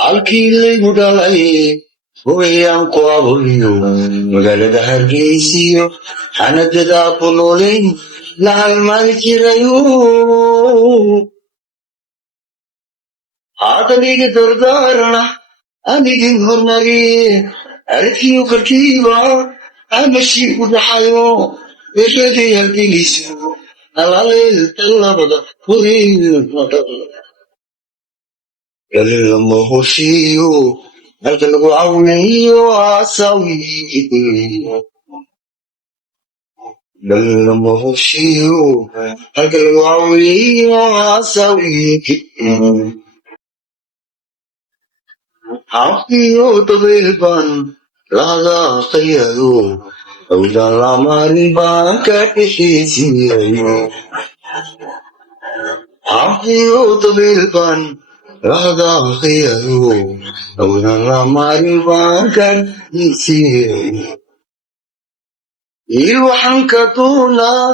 halkii laygu dhalay hooyaan ku aburiyo magaalada hargeysiyo xanadadaa ku noolayn la halmaali jirayo haadaniga dardaarana anigin hormariye arkiyo karkiiba amashii ku dhaxayo eradii hargeysiyo halaleelta labada horiyo lama hoshiyo halka lagu cawneeyo asawiyo lama hoshiyo halka lagu cawneeyo asawiyo hafiyo dabeelban laaqayayo awdan lamarin baan ka dhexisiyayo hafiyo dabeelban laaqayayo awdan lamarin baan ka dhexisiyayo waxaan ka doonaa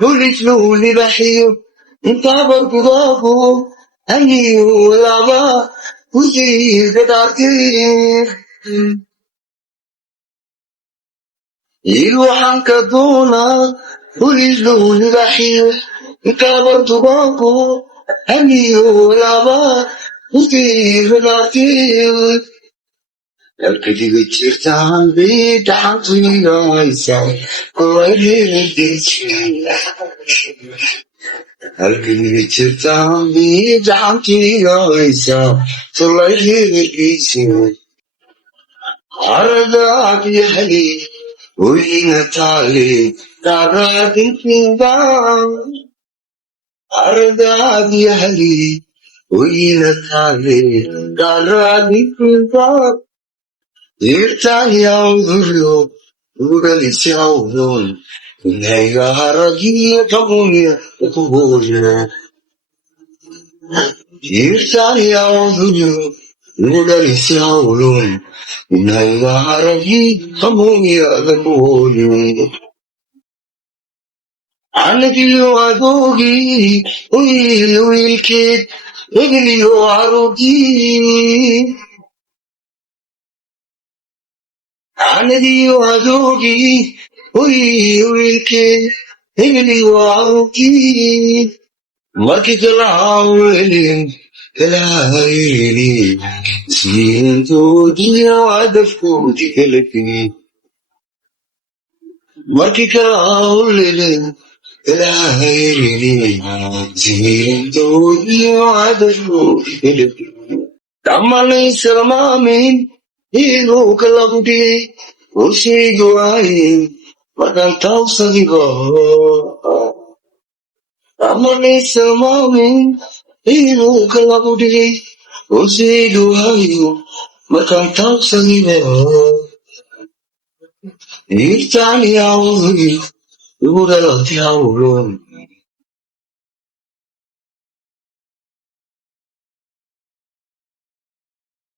hulislow libaxiyo intaabar gudaago aniyo laba husiga dhaartee waxaan ka doonaa hulislow libaxiyo intaabar gudaago aniyo laba husiga dhaartee halkadiga jirtaan bay dhaxantuyaysaa halkadiga jirtaan bay dhaxantuyaysaa sulayheergiisa aradaad yahali weyna taale daaraadinfinda aradaad yahali weyna taale daaraadinfinda irtaayawduryo ugalisiawdon inayga haragiyo tabunya kuboya irtaayawduryo ugalisiawdon inayga haragi tabunya kuboya anagiyo adogi wilkeed egliyo arogi anadiyo adogi wiilkee hegeliyo arogi markii kalaawelin kalaayeli siintoodiyo adafkoodi kalafini markii kalaawelin kalaayeli siintoodiyo adafkoodi kalafini dhammaanaysalmaamin inuu kalabudhi usheegi waaye markaan tawsadigo dhammaanaysalmaamin inuu kalabudhi usheegi waayo markaan tawsadigo irtaaniyawdugi ugudhalatiawlon